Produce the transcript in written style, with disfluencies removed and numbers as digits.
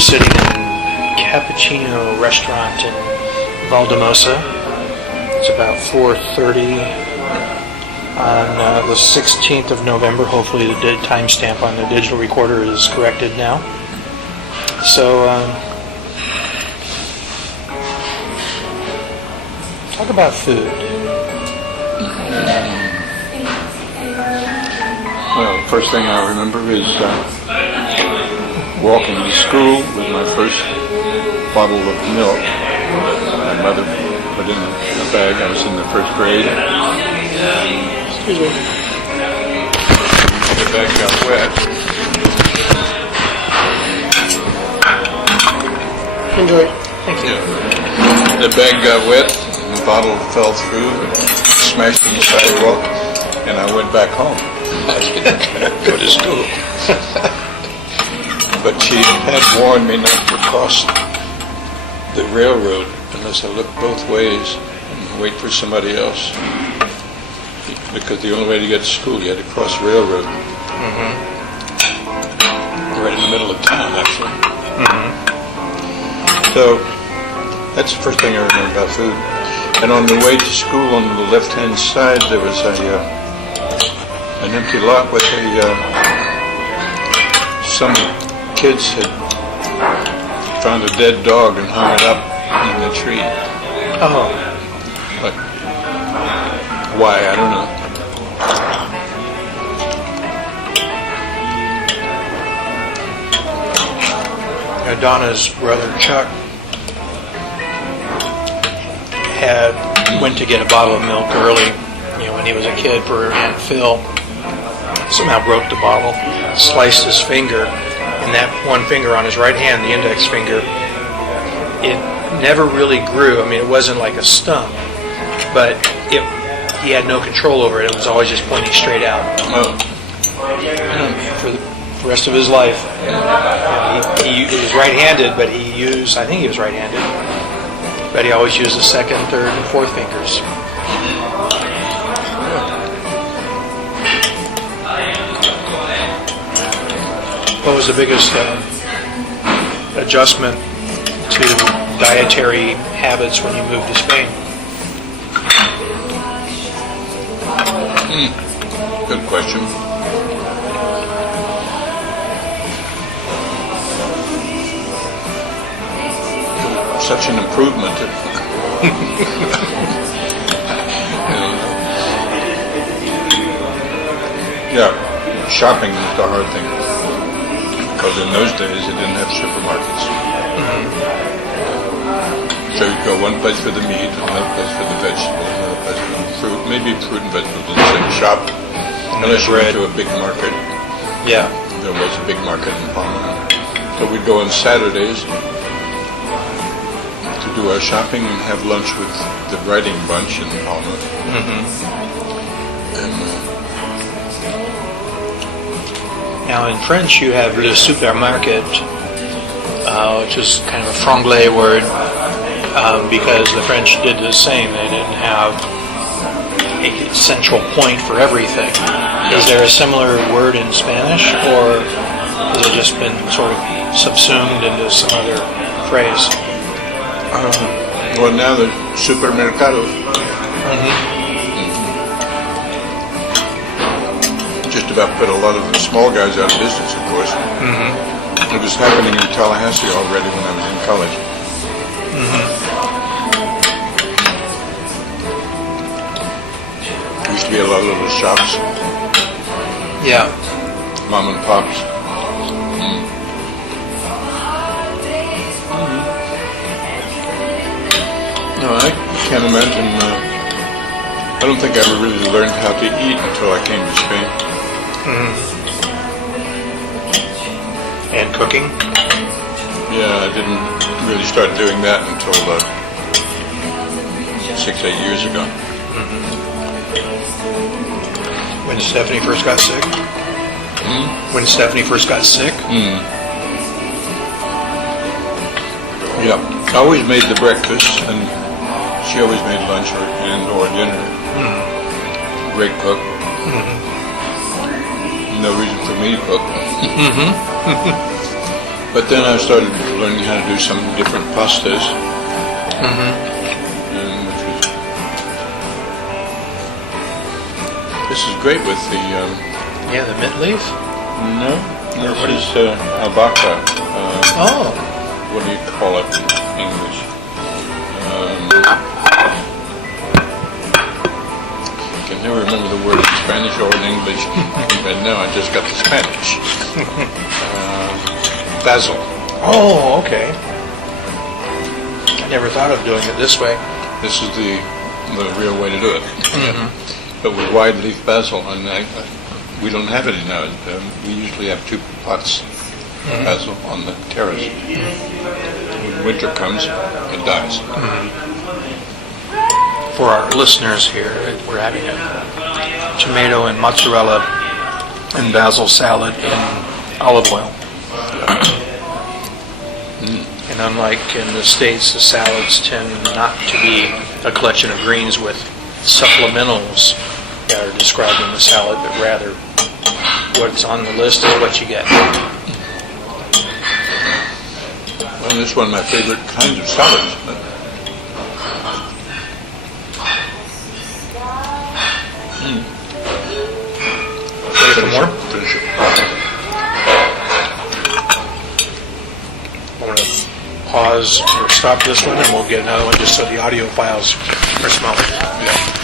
sitting in Cappuccino restaurant in Valldemossa. It's about 4:30 on the 16th of November. Hopefully the timestamp on the digital recorder is corrected now. So, talk about food. Well, the first thing I remember is walking to school with my first bottle of milk. My mother put in a bag. I was in the first grade. Excuse me. The bag got wet. Enjoy. Thank you. The bag got wet, and the bottle fell through, and smashed in the sidewalk, and I went back home. I didn't go to school. But she had warned me not to cross the railroad unless I looked both ways and wait for somebody else. Because the only way to get to school, you had to cross the railroad. Mm-hmm. Right in the middle of town, actually. Mm-hmm. So, that's the first thing I remember about food. And on the way to school, on the left-hand side, there was an empty lot with some kids had found a dead dog and hung it up in the tree. Oh. But why? I don't know. Donna's brother Chuck went to get a bottle of milk early, when he was a kid for Aunt Phil. Somehow broke the bottle, sliced his finger, and that one finger on his right hand, the index finger, it never really grew. I mean, it wasn't like a stump, but he had no control over it. It was always just pointing straight out. Oh. For the rest of his life. He was right-handed, but I think he was right-handed, but he always used the second, third, and fourth fingers. What was the biggest adjustment to dietary habits when you moved to Spain? Good question. Such an improvement. Yeah, shopping was the hard thing. Because in those days, they didn't have supermarkets. Mm-hmm. So you'd go one place for the meat, another place for the vegetables, another place for the fruit, maybe fruit and vegetables in the same shop. Unless you went to a big market. Yeah. There was a big market in Palma. So we'd go on Saturdays to do our shopping and have lunch with the writing bunch in Palma. Mm-hmm. And, now in French you have le supermarket, which is kind of a franglais word, because the French did the same. They didn't have a central point for everything. Yeah. Is there a similar word in Spanish, or has it just been sort of subsumed into some other phrase? well, now the supermercado. Mm-hmm. Just about put a lot of the small guys out of business, of course. Mm-hmm. It was happening in Tallahassee already when I was in college. Mm-hmm. There used to be a lot of little shops. Yeah. Mom and pops. No, I can't imagine. I don't think I ever really learned how to eat until I came to Spain. Mm-hmm. And cooking? Yeah, I didn't really start doing that until 6-8 years ago. Mm-hmm. When Stephanie first got sick? When Stephanie first got sick? Yeah, I always made the breakfast, and she always made lunch or dinner. Great cook. No reason for me to cook. But then I started learning how to do some different pastas. And which was, this is great with the, Yeah, the mint leaf. no, this is albahaca. Oh, What do you call it in English? I can never remember the word in Spanish or in English, but now I just got the Spanish. Basil. oh, okay. I never thought of doing it this way. This is the real way to do it. But with wide leaf basil, and we don't have it now. We usually have 2 pots of basil on the terrace. When winter comes, it dies. For our listeners here, we're having a tomato and mozzarella and basil salad in olive oil. And unlike in the States, the salads tend not to be a collection of greens with supplementals that are described in the salad, but rather what's on the list is what you get. Well, this is one of my favorite kinds of salads. Ready for more? Finish it. I'm going to pause or stop this one, and we'll get another one just so the audio files are smaller. Yeah.